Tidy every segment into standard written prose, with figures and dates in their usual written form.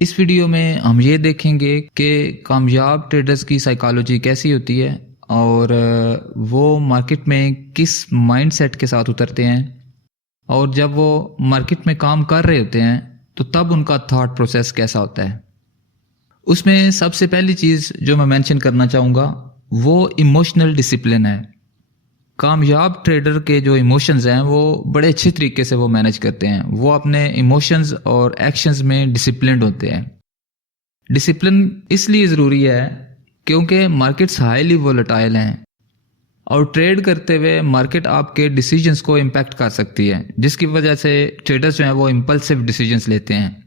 इस वीडियो में हम ये देखेंगे कि कामयाब ट्रेडर्स की साइकोलॉजी कैसी होती है और वो मार्केट में किस माइंडसेट के साथ उतरते हैं, और जब वो मार्केट में काम कर रहे होते हैं तो तब उनका थॉट प्रोसेस कैसा होता है। उसमें सबसे पहली चीज़ जो मैं मेंशन करना चाहूँगा वो इमोशनल डिसिप्लिन है। कामयाब ट्रेडर के जो इमोशंस हैं वो बड़े अच्छे तरीके से वो मैनेज करते हैं। वो अपने इमोशंस और एक्शंस में डिसिप्लिन्ड होते हैं। डिसिप्लिन इसलिए ज़रूरी है क्योंकि मार्केट्स हाईली वोलेटाइल हैं और ट्रेड करते हुए मार्केट आपके डिसीजंस को इम्पैक्ट कर सकती है, जिसकी वजह से ट्रेडर्स जो हैं वो इम्पल्सिव डिसीजंस लेते हैं।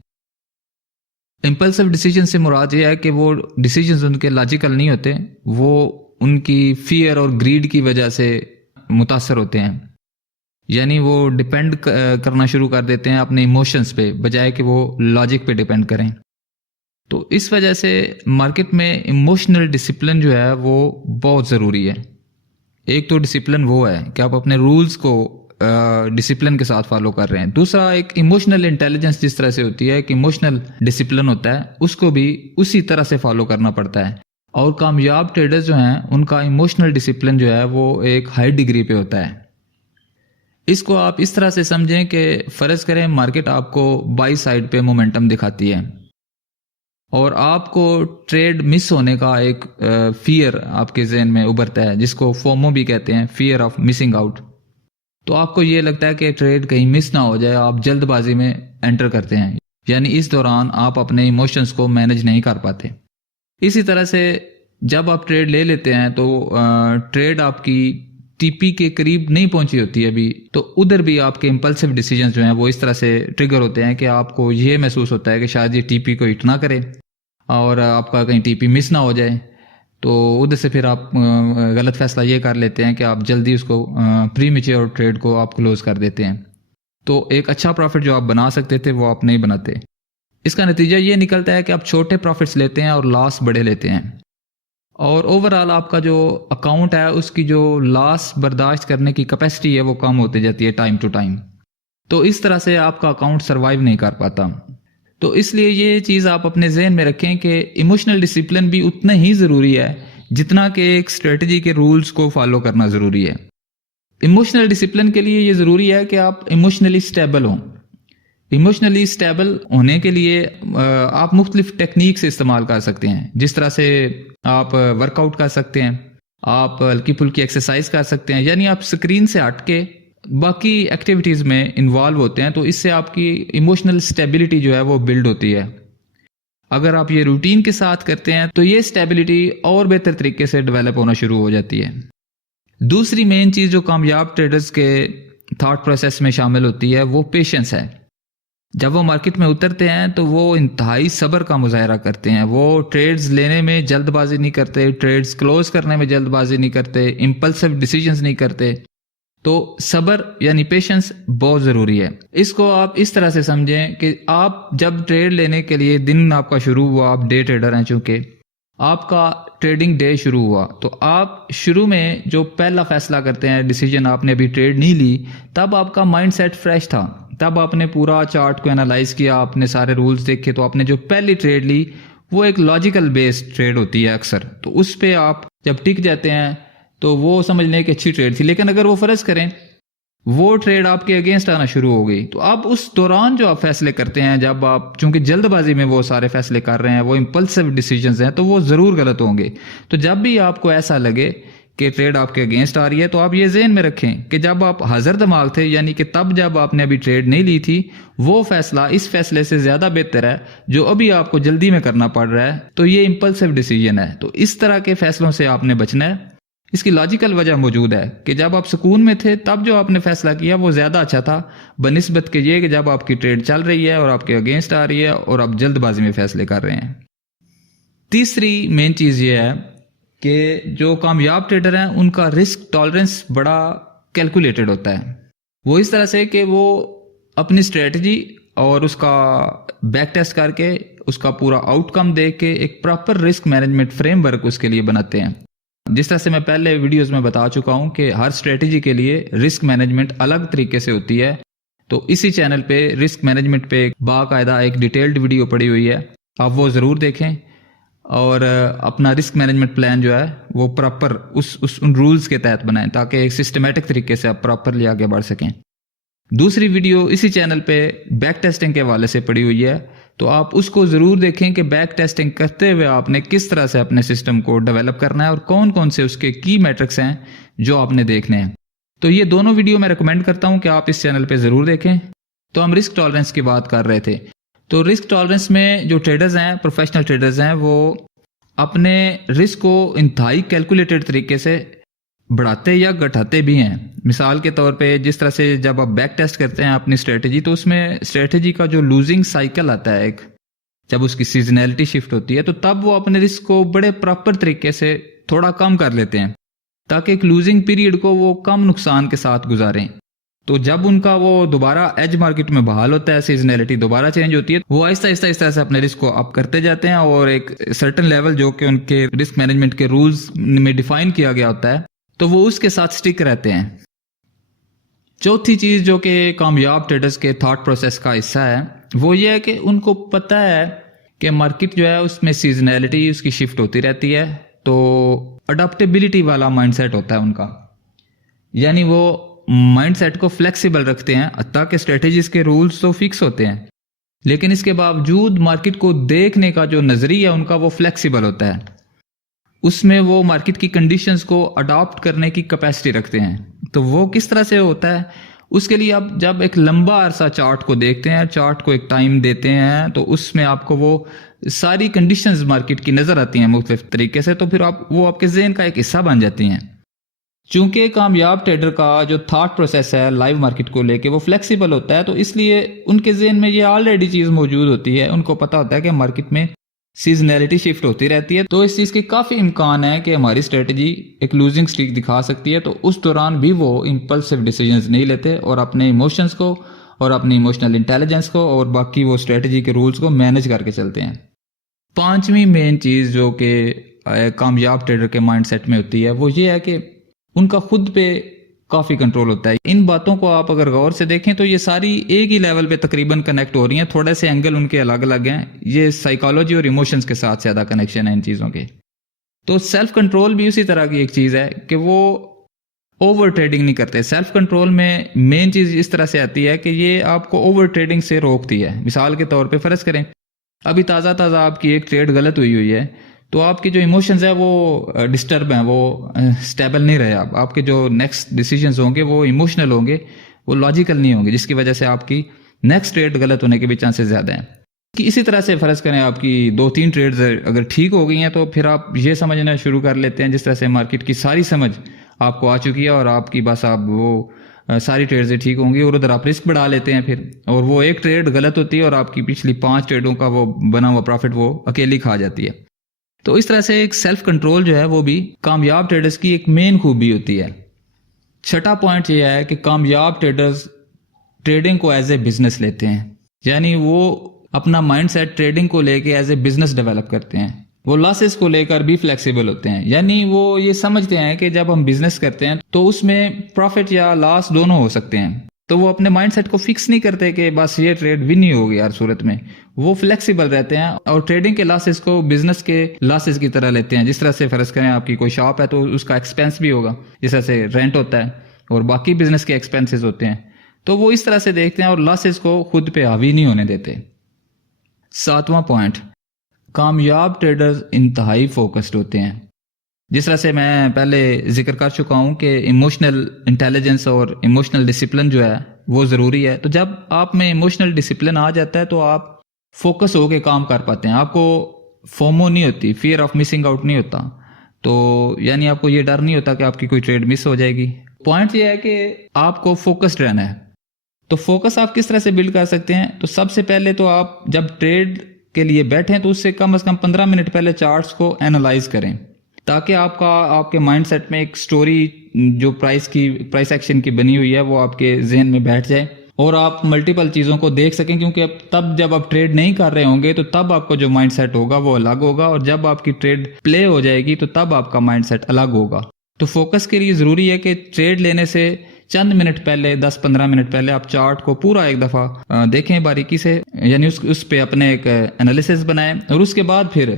इम्पल्सिव डिसीजन से मुराद ये है कि वो डिसीजंस उनके लॉजिकल नहीं होते, वो उनकी फियर और ग्रीड की वजह से मुतासर होते हैं। यानी वो डिपेंड करना शुरू कर देते हैं अपने इमोशंस पे बजाय कि वो लॉजिक पे डिपेंड करें। तो इस वजह से मार्केट में इमोशनल डिसिप्लिन जो है वो बहुत ज़रूरी है। एक तो डिसिप्लिन वो है कि आप अपने रूल्स को डिसिप्लिन के साथ फॉलो कर रहे हैं। दूसरा एक इमोशनल इंटेलिजेंस जिस तरह से होती है कि इमोशनल डिसिप्लिन होता है, उसको भी उसी तरह से फॉलो करना पड़ता है। और कामयाब ट्रेडर्स जो हैं उनका इमोशनल डिसिप्लिन जो है वो एक हाई डिग्री पे होता है। इसको आप इस तरह से समझें कि फ़र्ज़ करें मार्केट आपको बाई साइड पे मोमेंटम दिखाती है और आपको ट्रेड मिस होने का एक फियर आपके जहन में उभरता है, जिसको फोमो भी कहते हैं, फियर ऑफ मिसिंग आउट। तो आपको ये लगता है कि ट्रेड कहीं मिस ना हो जाए, आप जल्दबाजी में एंटर करते हैं। यानी इस दौरान आप अपने इमोशंस को मैनेज नहीं कर पाते। इसी तरह से जब आप ट्रेड ले लेते हैं तो ट्रेड आपकी टीपी के करीब नहीं पहुंची होती अभी, तो उधर भी आपके इम्पल्सिव डिसीजंस जो हैं वो इस तरह से ट्रिगर होते हैं कि आपको ये महसूस होता है कि शायद ये टीपी को हिट ना करे और आपका कहीं टीपी मिस ना हो जाए। तो उधर से फिर आप गलत फैसला ये कर लेते हैं कि आप जल्दी उसको प्री मैच्योर ट्रेड को आप क्लोज कर देते हैं। तो एक अच्छा प्रॉफिट जो आप बना सकते थे वो आप नहीं बनाते। इसका नतीजा ये निकलता है कि आप छोटे प्रॉफिट्स लेते हैं और लॉस बड़े लेते हैं, और ओवरऑल आपका जो अकाउंट है उसकी जो लॉस बर्दाश्त करने की कैपेसिटी है वो कम होती जाती है टाइम टू टाइम। तो इस तरह से आपका अकाउंट सर्वाइव नहीं कर पाता। तो इसलिए ये चीज़ आप अपने जहन में रखें कि इमोशनल डिसिप्लिन भी उतना ही ज़रूरी है जितना कि एक स्ट्रेटजी के रूल्स को फॉलो करना ज़रूरी है। इमोशनल डिसिप्लिन के लिए ये ज़रूरी है कि आप इमोशनली स्टेबल हों। इमोशनली स्टेबल होने के लिए आप मुख्तलिफ टेक्निक से इस्तेमाल कर सकते हैं। जिस तरह से आप वर्कआउट कर सकते हैं, आप हल्की फुल्की एक्सरसाइज कर सकते हैं, यानी आप स्क्रीन से हट के बाकी एक्टिविटीज़ में इन्वॉल्व होते हैं। तो इससे आपकी इमोशनल स्टेबिलिटी जो है वो बिल्ड होती है। अगर आप ये रूटीन के साथ करते हैं तो ये स्टेबिलिटी और बेहतर तरीके से डेवलप होना शुरू हो जाती है। दूसरी मेन चीज़ जो कामयाब ट्रेडर्स के थॉट प्रोसेस में शामिल होती है वो पेशेंस है। जब वो मार्केट में उतरते हैं तो वो इंतहाई सब्र का मुजाहरा करते हैं। वो ट्रेड्स लेने में जल्दबाजी नहीं करते, ट्रेड्स क्लोज करने में जल्दबाजी नहीं करते, इम्पल्सिव डिसीजंस नहीं करते। तो सब्र यानी पेशेंस बहुत ज़रूरी है। इसको आप इस तरह से समझें कि आप जब ट्रेड लेने के लिए दिन आपका शुरू हुआ, आप डे ट्रेडर हैं, चूँकि आपका ट्रेडिंग डे शुरू हुआ, तो आप शुरू में जो पहला फैसला करते हैं, डिसीजन आपने अभी ट्रेड नहीं ली, तब आपका माइंड सेट फ्रेश था। तब आपने पूरा चार्ट को एनालाइज किया, आपने सारे रूल्स देखे, तो आपने जो पहली ट्रेड ली वो एक लॉजिकल बेस्ड ट्रेड होती है अक्सर। तो उस पर आप जब टिक जाते हैं तो वो समझ लें कि अच्छी ट्रेड थी। लेकिन अगर वो फ़र्ज़ करें वो ट्रेड आपके अगेंस्ट आना शुरू हो गई, तो आप उस दौरान जो आप फैसले करते हैं, जब आप चूंकि जल्दबाजी में वो सारे फैसले कर रहे हैं, वो इम्पल्सिव डिसीजंस हैं, तो वो ज़रूर गलत होंगे। तो जब भी आपको ऐसा लगे कि ट्रेड आपके अगेंस्ट आ रही है, तो आप ये ज़हन में रखें कि जब आप हाज़िर दिमाग थे, यानी कि तब जब आपने अभी ट्रेड नहीं ली थी, वो फैसला इस फैसले से ज़्यादा बेहतर है जो अभी आपको जल्दी में करना पड़ रहा है। तो ये इम्पल्सिव डिसीजन है। तो इस तरह के फैसलों से आपने बचना है। इसकी लॉजिकल वजह मौजूद है कि जब आप सुकून में थे तब जो आपने फैसला किया वो ज़्यादा अच्छा था बनिस्बत के ये कि जब आपकी ट्रेड चल रही है और आपके अगेंस्ट आ रही है और आप जल्दबाजी में फैसले कर रहे हैं। तीसरी मेन चीज़ ये है कि जो कामयाब ट्रेडर हैं उनका रिस्क टॉलरेंस बड़ा कैलकुलेटेड होता है। वो इस तरह से कि वो अपनी स्ट्रेटजी और उसका बैक टेस्ट करके उसका पूरा आउटकम देख के एक प्रॉपर रिस्क मैनेजमेंट फ्रेमवर्क उसके लिए बनाते हैं। जिस तरह से मैं पहले वीडियोस में बता चुका हूं कि हर स्ट्रेटजी के लिए रिस्क मैनेजमेंट अलग तरीके से होती है। तो इसी चैनल पे रिस्क मैनेजमेंट पे बाकायदा एक डिटेल्ड वीडियो पड़ी हुई है। आप वो ज़रूर देखें और अपना रिस्क मैनेजमेंट प्लान जो है वो प्रॉपर उन रूल्स के तहत बनाएं ताकि एक सिस्टमेटिक तरीके से आप प्रॉपरली आगे बढ़ सकें। दूसरी वीडियो इसी चैनल पे बैक टेस्टिंग के हवाले से पड़ी हुई है, तो आप उसको ज़रूर देखें कि बैक टेस्टिंग करते हुए आपने किस तरह से अपने सिस्टम को डेवलप करना है और कौन कौन से उसके की मैट्रिक्स हैं जो आपने देखने हैं। तो ये दोनों वीडियो मैं रिकमेंड करता हूं कि आप इस चैनल पे ज़रूर देखें। तो हम रिस्क टॉलरेंस की बात कर रहे थे, तो रिस्क टॉलरेंस में जो ट्रेडर्स हैं, प्रोफेशनल ट्रेडर्स हैं, वो अपने रिस्क को इंतहाई कैलकुलेटेड तरीके से बढ़ाते या घटाते भी हैं। मिसाल के तौर पे जिस तरह से जब आप बैक टेस्ट करते हैं अपनी स्ट्रेटजी, तो उसमें स्ट्रेटजी का जो लूजिंग साइकिल आता है एक, जब उसकी सीजनैलिटी शिफ्ट होती है, तो तब वो अपने रिस्क को बड़े प्रॉपर तरीके से थोड़ा कम कर लेते हैं ताकि एक लूजिंग पीरियड को वो कम नुकसान के साथ गुजारें। तो जब उनका वो दोबारा एज मार्केट में बहाल होता है, सीजनैलिटी दोबारा चेंज होती है, वो आहिस्ता आहिस्ता इस तरह से अपने रिस्क को अप करते जाते हैं और एक सर्टेन लेवल जो कि उनके रिस्क मैनेजमेंट के रूल्स में डिफाइन किया गया होता है, तो वो उसके साथ स्टिक रहते हैं। चौथी चीज जो कि कामयाब ट्रेडर्स के थॉट प्रोसेस का हिस्सा है, वो ये है कि उनको पता है कि मार्केट जो है उसमें सीजनैलिटी उसकी शिफ्ट होती रहती है, तो अडॉप्टेबिलिटी वाला माइंडसेट होता है उनका, यानी वो माइंडसेट को फ्लेक्सिबल रखते हैं ताकि स्ट्रेटजीज के रूल्स तो फिक्स होते हैं, लेकिन इसके बावजूद मार्केट को देखने का जो नजरिया उनका वो फ्लेक्सिबल होता है, उसमें वो मार्केट की कंडीशंस को अडॉप्ट करने की कैपेसिटी रखते हैं। तो वो किस तरह से होता है, उसके लिए आप जब एक लंबा अरसा चार्ट को देखते हैं, चार्ट को एक टाइम देते हैं, तो उसमें आपको वो सारी कंडीशंस मार्केट की नजर आती हैं मुख्तलिफ तरीके से, तो फिर वो आपके ज़हन का एक हिस्सा बन जाती हैं। चूंकि कामयाब ट्रेडर का जो थॉट प्रोसेस है लाइव मार्केट को लेके वो फ्लेक्सिबल होता है, तो इसलिए उनके ज़हन में ये ऑलरेडी चीज़ मौजूद होती है। उनको पता होता है कि मार्केट में सीजनैलिटी शिफ्ट होती रहती है, तो इस चीज़ के काफ़ी इम्कान है कि हमारी स्ट्रेटजी एक लूजिंग स्ट्रीक दिखा सकती है। तो उस दौरान भी वो इम्पल्सिव डिसीजंस नहीं लेते और अपने इमोशंस को और अपनी इमोशनल इंटेलिजेंस को और बाकी वो स्ट्रेटजी के रूल्स को मैनेज करके चलते हैं। पांचवी मेन चीज़ जो कि कामयाब ट्रेडर के माइंडसेट में होती है, वो ये है कि उनका खुद पे काफ़ी कंट्रोल होता है। इन बातों को आप अगर गौर से देखें तो ये सारी एक ही लेवल पे तकरीबन कनेक्ट हो रही हैं, थोड़े से एंगल उनके अलग अलग हैं। ये साइकोलॉजी और इमोशंस के साथ ज़्यादा कनेक्शन है इन चीज़ों के। तो सेल्फ कंट्रोल भी उसी तरह की एक चीज़ है कि वो ओवर ट्रेडिंग नहीं करते। सेल्फ कंट्रोल में मेन चीज़ इस तरह से आती है कि ये आपको ओवर ट्रेडिंग से रोकती है। मिसाल के तौर पर फ़र्ज़ करें अभी ताज़ा ताज़ा आपकी एक ट्रेड गलत हुई है, तो आपके जो इमोशंस है वो डिस्टर्ब हैं, वो स्टेबल नहीं रहे। आपके जो नेक्स्ट डिसीजंस होंगे वो इमोशनल होंगे, वो लॉजिकल नहीं होंगे, जिसकी वजह से आपकी नेक्स्ट ट्रेड गलत होने के भी चांसेस ज़्यादा हैं। कि इसी तरह से फ़र्ज़ करें आपकी 2-3 ट्रेड्स अगर ठीक हो गई हैं, तो फिर आप ये समझना शुरू कर लेते हैं जिस तरह से मार्केट की सारी समझ आपको आ चुकी है और आपकी बस आप वो सारी ट्रेड्स ठीक होंगी और उधर आप रिस्क बढ़ा लेते हैं फिर, और वो एक ट्रेड गलत होती है और आपकी पिछली 5 ट्रेडों का वो बना हुआ प्रॉफिट वो अकेली खा जाती है। तो इस तरह से एक सेल्फ कंट्रोल जो है वो भी कामयाब ट्रेडर्स की एक मेन खूबी होती है। छठा पॉइंट ये है कि कामयाब ट्रेडर्स ट्रेडिंग को एज ए बिजनेस लेते हैं, यानी वो अपना माइंडसेट ट्रेडिंग को लेके एज ए बिजनेस डेवलप करते हैं। वो लॉसेस को लेकर भी फ्लेक्सिबल होते हैं, यानी वो ये समझते हैं कि जब हम बिजनेस करते हैं तो उसमें प्रॉफिट या लॉस दोनों हो सकते हैं। तो वो अपने माइंडसेट को फिक्स नहीं करते कि बस ये ट्रेड विन ही होगी हर सूरत में। वो फ्लेक्सिबल रहते हैं और ट्रेडिंग के लॉसेस को बिजनेस के लॉसेस की तरह लेते हैं। जिस तरह से फर्ज करें आपकी कोई शॉप है तो उसका एक्सपेंस भी होगा, जिस तरह से रेंट होता है और बाकी बिजनेस के एक्सपेंसेस होते हैं, तो वो इस तरह से देखते हैं और लॉसेस को खुद पे हावी नहीं होने देते। 7वां पॉइंट, कामयाब ट्रेडर्स इंतहाई फोकस्ड होते हैं। जिस तरह से मैं पहले जिक्र कर चुका हूं कि इमोशनल इंटेलिजेंस और इमोशनल डिसिप्लिन जो है वो ज़रूरी है। तो जब आप में इमोशनल डिसिप्लिन आ जाता है तो आप फोकस होके काम कर पाते हैं, आपको फोमो नहीं होती, फियर ऑफ मिसिंग आउट नहीं होता, तो यानी आपको ये डर नहीं होता कि आपकी कोई ट्रेड मिस हो जाएगी। पॉइंट ये है कि आपको फोकस्ड रहना है। तो फोकस आप किस तरह से बिल्ड कर सकते हैं, तो सबसे पहले तो आप जब ट्रेड के लिए बैठें तो उससे कम से कम 15 मिनट पहले चार्ट्स को एनालाइज करें, ताकि आपके माइंडसेट में एक स्टोरी जो प्राइस एक्शन की बनी हुई है वो आपके जहन में बैठ जाए और आप मल्टीपल चीज़ों को देख सकें। क्योंकि अब तब जब आप ट्रेड नहीं कर रहे होंगे तो तब आपका जो माइंडसेट होगा वो अलग होगा, और जब आपकी ट्रेड प्ले हो जाएगी तो तब आपका माइंडसेट अलग होगा। तो फोकस के लिए ज़रूरी है कि ट्रेड लेने से चंद मिनट पहले 10-15 मिनट पहले आप चार्ट को पूरा एक दफ़ा देखें बारीकी से, यानी उस पे अपने एक एनालिसिस बनाएं और उसके बाद फिर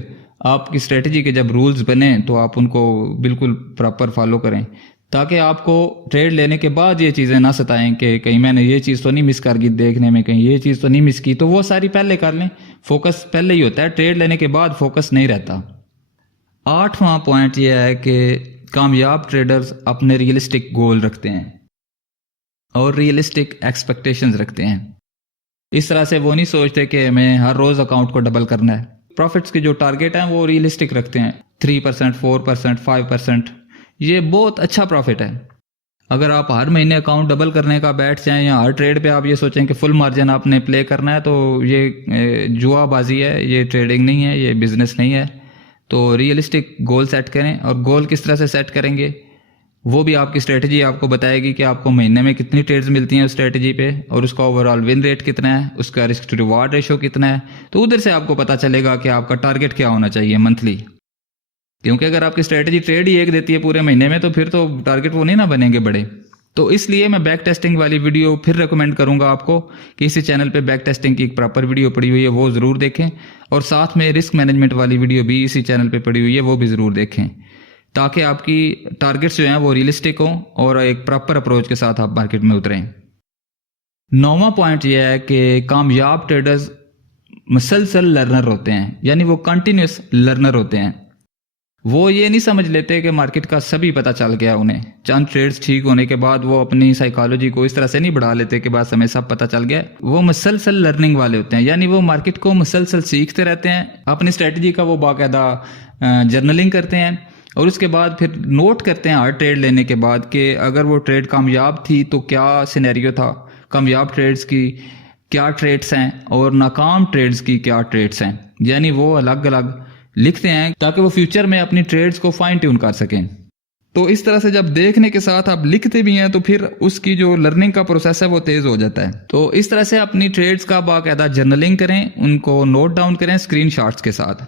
आपकी स्ट्रेटजी के जब रूल्स बने तो आप उनको बिल्कुल प्रॉपर फॉलो करें, ताकि आपको ट्रेड लेने के बाद ये चीज़ें ना सताएं कि कहीं मैंने ये चीज़ तो नहीं मिस कर गई देखने में, कहीं ये चीज़ तो नहीं मिस की, तो वो सारी पहले कर लें। फोकस पहले ही होता है, ट्रेड लेने के बाद फोकस नहीं रहता। 8वां पॉइंट ये है कि कामयाब ट्रेडर्स अपने रियलिस्टिक गोल रखते हैं और रियलिस्टिक एक्सपेक्टेशंस रखते हैं। इस तरह से वो नहीं सोचते कि मैं हर रोज़ अकाउंट को डबल करना है। प्रॉफिट्स के जो टारगेट हैं वो रियलिस्टिक रखते हैं, 3%, 4%, 5%। ये बहुत अच्छा प्रॉफिट है। अगर आप हर महीने अकाउंट डबल करने का बैठ जाएं या हर ट्रेड पे आप ये सोचें कि फुल मार्जिन आपने प्ले करना है, तो ये जुआबाजी है, ये ट्रेडिंग नहीं है, ये बिजनेस नहीं है। तो रियलिस्टिक गोल सेट करें, और गोल किस तरह से सेट करेंगे वो भी आपकी स्ट्रेटजी आपको बताएगी कि आपको महीने में कितनी ट्रेड्स मिलती हैं उस स्ट्रेटजी पे, और उसका ओवरऑल विन रेट कितना है, उसका रिस्क टू रिवार्ड रेशो कितना है। तो उधर से आपको पता चलेगा कि आपका टारगेट क्या होना चाहिए मंथली। क्योंकि अगर आपकी स्ट्रेटजी ट्रेड ही एक देती है पूरे महीने में, तो फिर तो टारगेट वो नहीं ना बनेंगे बड़े। तो इसलिए मैं बैक टेस्टिंग वाली वीडियो फिर रिकमेंड करूंगा आपको कि इसी चैनल पे बैक टेस्टिंग की एक प्रॉपर वीडियो पड़ी हुई है, वो ज़रूर देखें, और साथ में रिस्क मैनेजमेंट वाली वीडियो भी इसी चैनल पे पड़ी हुई है, वो भी ज़रूर देखें, ताकि आपकी टारगेट्स जो हैं वो रियलिस्टिक हों और एक प्रॉपर अप्रोच के साथ आप मार्केट में उतरें। 9वां पॉइंट यह है कि कामयाब ट्रेडर्स मुसलसल लर्नर होते हैं, यानी वो कंटिन्यूस लर्नर होते हैं। वो ये नहीं समझ लेते कि मार्केट का सभी पता चल गया उन्हें। चंद ट्रेड्स ठीक होने के बाद वो अपनी साइकोलॉजी को इस तरह से नहीं बढ़ा लेते कि बस हमें सब पता चल गया। वो मुसलसल लर्निंग वाले होते हैं, यानी वो मार्केट को मुसलसल सीखते रहते हैं। अपनी स्ट्रेटजी का वो बाकायदा जर्नलिंग करते हैं, और उसके बाद फिर नोट करते हैं हर ट्रेड लेने के बाद कि अगर वो ट्रेड कामयाब थी तो क्या सिनेरियो था, कामयाब ट्रेड्स की क्या ट्रेड्स हैं और नाकाम ट्रेड्स की क्या ट्रेड्स हैं। यानी वो अलग अलग लिखते हैं ताकि वो फ्यूचर में अपनी ट्रेड्स को फाइन ट्यून कर सकें। तो इस तरह से जब देखने के साथ आप लिखते भी हैं तो फिर उसकी जो लर्निंग का प्रोसेस है वो तेज हो जाता है। तो इस तरह से अपनी ट्रेड्स का बाकायदा जर्नलिंग करें, उनको नोट डाउन करें स्क्रीनशॉट्स के साथ।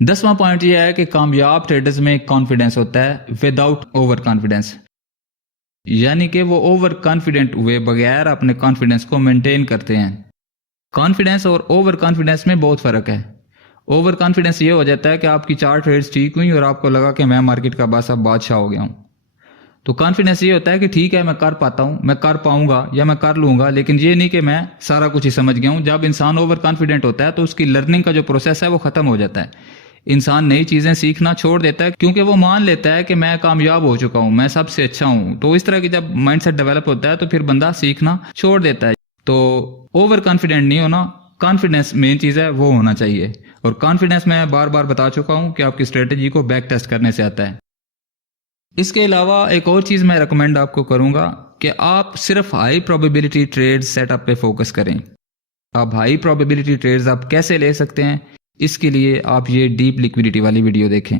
10वां पॉइंट यह है कि कामयाब ट्रेडर्स में कॉन्फिडेंस होता है विदाउट ओवर कॉन्फिडेंस, यानी कि वो ओवर कॉन्फिडेंट हुए बगैर अपने कॉन्फिडेंस को मेंटेन करते हैं। कॉन्फिडेंस और ओवर कॉन्फिडेंस में बहुत फर्क है। ओवर कॉन्फिडेंस ये हो जाता है कि आपकी 4 ट्रेड्स ठीक हुई और आपको लगा कि मैं मार्केट का बस अब बादशाह हो गया हूं। तो कॉन्फिडेंस ये होता है कि ठीक है मैं कर पाता हूं, मैं कर पाऊंगा या मैं कर लूंगा, लेकिन ये नहीं कि मैं सारा कुछ ही समझ गया हूं। जब इंसान ओवर कॉन्फिडेंट होता है तो उसकी लर्निंग का जो प्रोसेस है वो खत्म हो जाता है। इंसान नई चीजें सीखना छोड़ देता है क्योंकि वो मान लेता है कि मैं कामयाब हो चुका हूं, मैं सबसे अच्छा हूं। तो इस तरह की जब माइंडसेट डेवलप होता है तो फिर बंदा सीखना छोड़ देता है। तो ओवर कॉन्फिडेंट नहीं होना, कॉन्फिडेंस मेन चीज है, वो होना चाहिए। और कॉन्फिडेंस मैं बार बार बता चुका हूं कि आपकी स्ट्रेटजी को बैक टेस्ट करने से आता है। इसके अलावा एक और चीज मैं रिकमेंड आपको करूंगा कि आप सिर्फ हाई प्रोबेबिलिटी ट्रेड सेटअप पे फोकस करें। आप हाई प्रोबेबिलिटी ट्रेड्स आप कैसे ले सकते हैं, इसके लिए आप ये डीप लिक्विडिटी वाली वीडियो देखें।